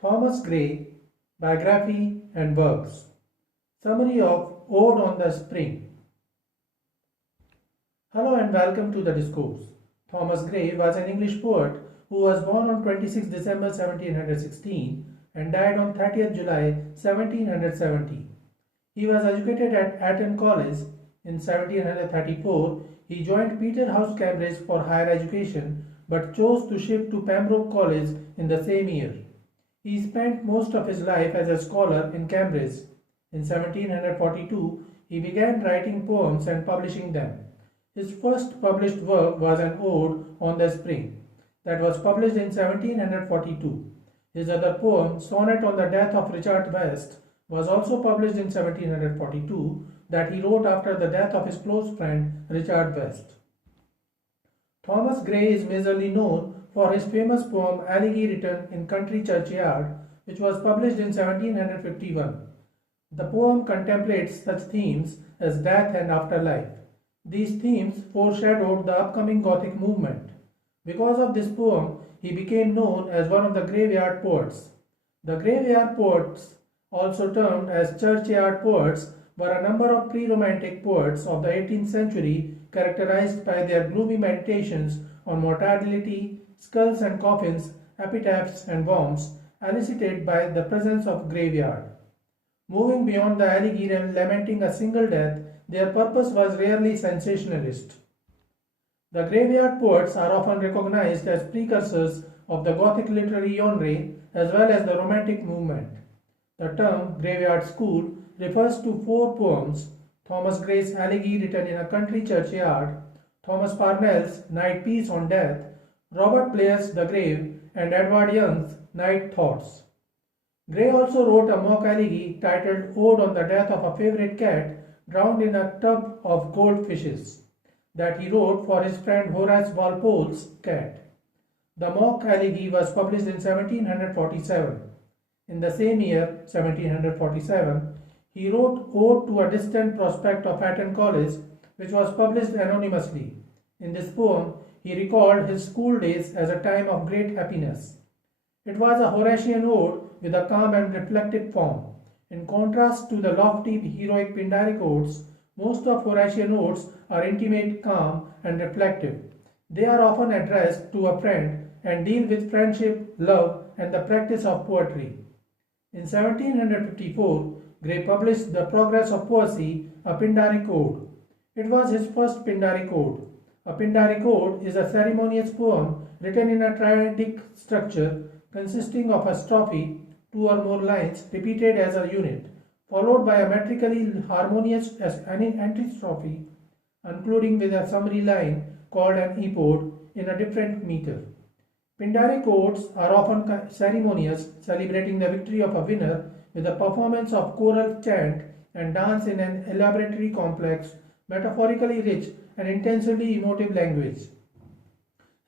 Thomas Gray, Biography and Works. Summary of Ode on the Spring. Hello and welcome to the discourse. Thomas Gray was an English poet who was born on 26 December 1716 and died on 30th July 1770. He was educated at Eton College. In 1734, he joined Peterhouse, Cambridge for higher education but chose to shift to Pembroke College in the same year. He spent most of his life as a scholar in Cambridge. In 1742, he began writing poems and publishing them. His first published work was An Ode on the Spring, that was published in 1742. His other poem, Sonnet on the Death of Richard West, was also published in 1742, that he wrote after the death of his close friend Richard West. Thomas Gray is majorly known for his famous poem Elegy Written in Country Churchyard, which was published in 1751. The poem contemplates such themes as death and afterlife. These themes foreshadowed the upcoming Gothic movement. Because of this poem, he became known as one of the graveyard poets. The graveyard poets, also termed as Churchyard Poets, were a number of pre-Romantic poets of the 18th century characterized by their gloomy meditations on mortality, skulls and coffins, epitaphs and worms, elicited by the presence of graveyard. Moving beyond the elegy and lamenting a single death, their purpose was rarely sensationalist. The graveyard poets are often recognized as precursors of the Gothic literary genre as well as the Romantic movement. The term graveyard school refers to four poems: Thomas Gray's Elegy Written in a Country Churchyard, Thomas Parnell's Night Piece on Death, Robert Blair's The Grave, and Edward Young's Night Thoughts. Gray also wrote a mock elegy titled Ode on the Death of a Favorite Cat drowned in a tub of goldfishes, that he wrote for his friend Horace Walpole's cat. The mock elegy was published in 1747. In the same year, 1747, he wrote Ode to a Distant Prospect of Eton College, which was published anonymously. In this poem, he recalled his school days as a time of great happiness. It was a Horatian ode with a calm and reflective form. In contrast to the lofty, heroic Pindaric odes, most of Horatian odes are intimate, calm, and reflective. They are often addressed to a friend and deal with friendship, love, and the practice of poetry. In 1754, Gray published The Progress of Poesy, a Pindaric ode. It was his first Pindaric ode. A Pindaric ode is a ceremonious poem written in a triadic structure consisting of a strophe, two or more lines repeated as a unit, followed by a metrically harmonious antistrophe, concluding with a summary line called an epode in a different meter. Pindaric odes are often ceremonious, celebrating the victory of a winner with a performance of choral chant and dance in an elaborately complex, metaphorically rich, and intensely emotive language.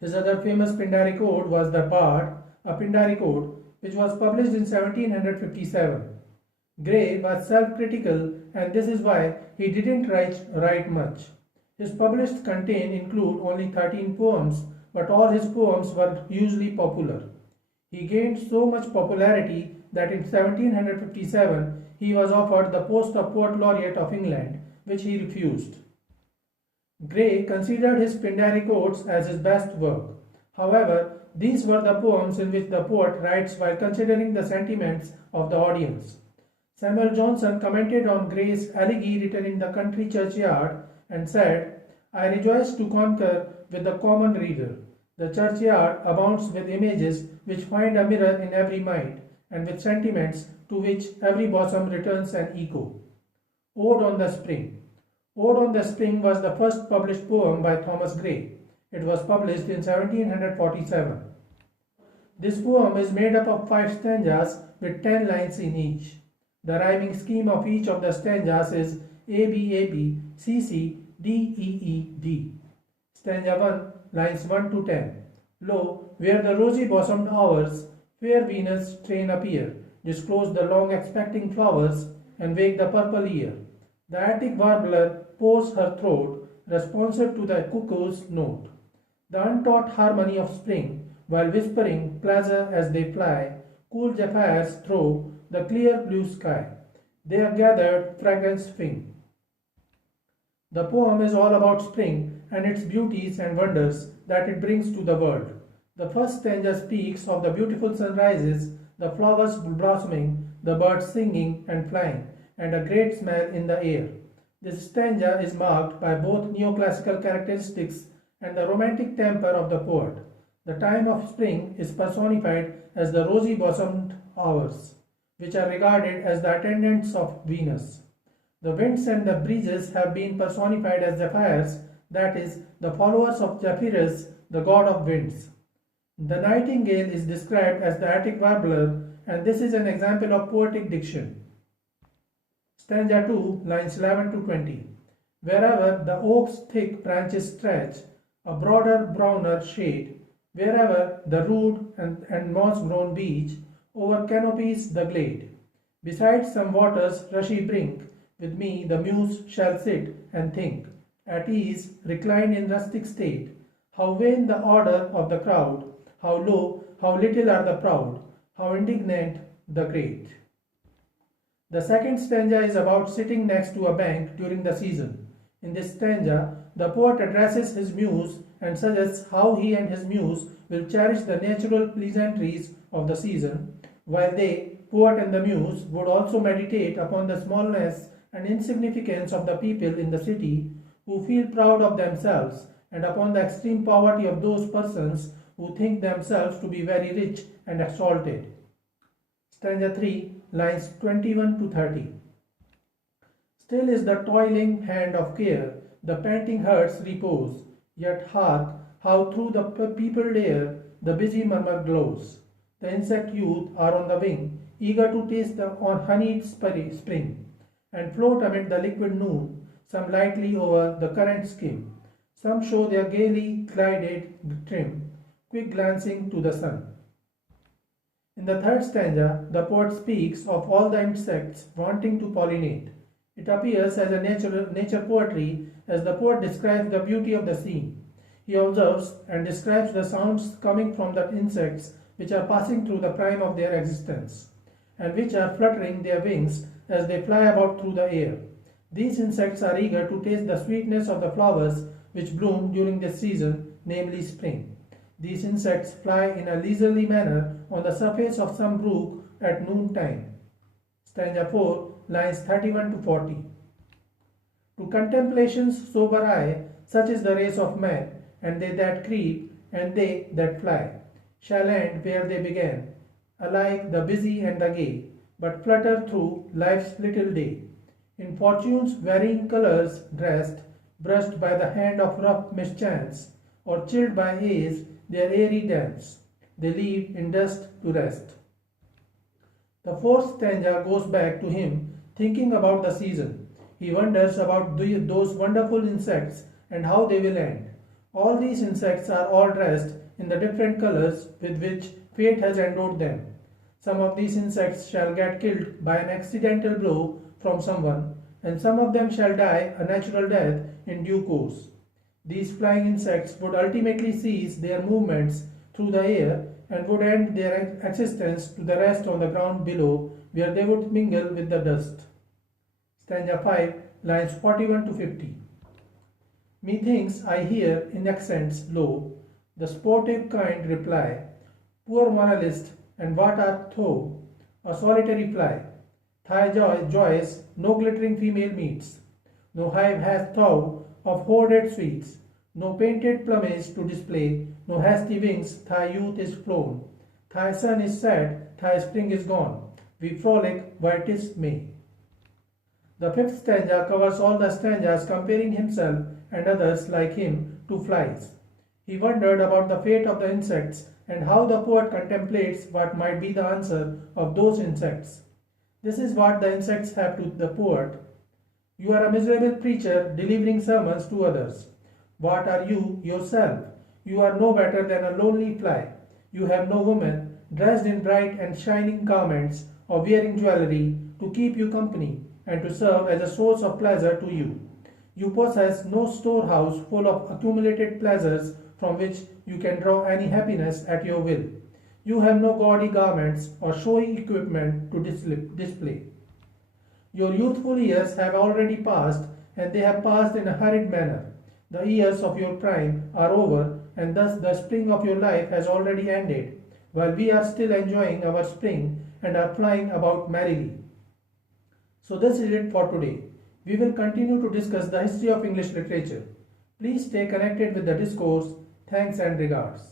His other famous Pindaric ode was The Bard, a Pindaric ode, which was published in 1757. Gray was self-critical, and this is why he didn't write much. His published content include only 13 poems, but all his poems were hugely popular. He gained so much popularity that in 1757 he was offered the post of Poet Laureate of England, which he refused. Gray considered his Pindaric odes as his best work. However, these were the poems in which the poet writes while considering the sentiments of the audience. Samuel Johnson commented on Gray's Elegy Written in the Country Churchyard and said, "I rejoice to concur with the common reader. The churchyard abounds with images which find a mirror in every mind, and with sentiments to which every bosom returns an echo." Ode on the Spring. Ode on the Spring was the first published poem by Thomas Gray. It was published in 1747. This poem is made up of 5 stanzas with 10 lines in each. The rhyming scheme of each of the stanzas is A B A B C C D E E D. Stanza 1, lines 1 to 10. Lo, where the rosy bosomed hours, fair Venus' train appear, disclose the long expecting flowers, and wake the purple ear. The Attic warbler pours her throat, responsive to the cuckoo's note. The untaught harmony of spring, while whispering pleasure as they fly, Cool zephyrs through the clear blue sky. They have gathered fragrance fing. The poem is all about spring and its beauties and wonders that it brings to the world. The first stanza speaks of the beautiful sunrises, the flowers blossoming, the birds singing and flying, and a great smell in the air. This stanza is marked by both neoclassical characteristics and the romantic temper of the poet. The time of spring is personified as the rosy blossomed hours, which are regarded as the attendants of Venus. The winds and the breezes have been personified as zephyrs, that is, the followers of Zephyrus, the god of winds. The nightingale is described as the Attic warbler, and this is an example of poetic diction. Stanza 2, lines 11 to 20. Wherever the oak's thick branches stretch, a broader, browner shade, wherever the rude and moss-grown beech over canopies the glade. Beside some water's rushy brink, with me the muse shall sit and think, at ease, reclined in rustic state, how vain the order of the crowd, how low, how little are the proud, how indignant the great. The second stanza is about sitting next to a bank during the season. In this stanza, the poet addresses his muse and suggests how he and his muse will cherish the natural pleasantries of the season, while they, poet and the muse, would also meditate upon the smallness and insignificance of the people in the city who feel proud of themselves, and upon the extreme poverty of those persons who think themselves to be very rich and exalted. Stanza 3, lines 21 to 30. Still is the toiling hand of care, the panting heart's repose, yet hark, how through the peopled air the busy murmur glows. The insect youth are on the wing, eager to taste the honeyed spring, and float amid the liquid noon, some lightly over the current skim, some show their gaily glided trim, quick glancing to the sun. In the third stanza, the poet speaks of all the insects wanting to pollinate. It appears as a nature poetry as the poet describes the beauty of the scene. He observes and describes the sounds coming from the insects which are passing through the prime of their existence, and which are fluttering their wings as they fly about through the air. These insects are eager to taste the sweetness of the flowers which bloom during this season, namely spring. These insects fly in a leisurely manner on the surface of some brook at noontime. Stanza 4, lines 31 to 40. To contemplation's sober eye, such is the race of men, and they that creep, and they that fly, shall end where they began, alike the busy and the gay, but flutter through life's little day. In fortune's varying colours dressed, brushed by the hand of rough mischance, or chilled by haze their airy dance, they leave in dust to rest. The fourth stanza goes back to him thinking about the season. He wonders about those wonderful insects and how they will end. All these insects are all dressed in the different colors with which fate has endowed them. Some of these insects shall get killed by an accidental blow from someone, and some of them shall die a natural death in due course. These flying insects would ultimately cease their movements through the air and would end their existence to the rest on the ground below, where they would mingle with the dust. Stanza 5, lines 41 to 50. Methinks I hear in accents low the sportive kind reply, poor moralist, and what art thou? A solitary fly. Thy joys no glittering female meets, no hive hast thou of hoarded sweets, no painted plumage to display, no hasty wings, thy youth is flown. Thy sun is set, thy spring is gone, we frolic while 'tis May. The fifth stanza covers all the stanzas comparing himself and others like him to flies. He wondered about the fate of the insects and how the poet contemplates what might be the answer of those insects. This is what the insects have to the poet. You are a miserable preacher delivering sermons to others. What are you yourself? You are no better than a lonely fly. You have no woman dressed in bright and shining garments or wearing jewelry to keep you company and to serve as a source of pleasure to you. You possess no storehouse full of accumulated pleasures from which you can draw any happiness at your will. You have no gaudy garments or showy equipment to display. Your youthful years have already passed, and they have passed in a hurried manner. The years of your prime are over, and thus the spring of your life has already ended, while we are still enjoying our spring and are flying about merrily. So this is it for today. We will continue to discuss the history of English literature. Please stay connected with the discourse. Thanks and regards.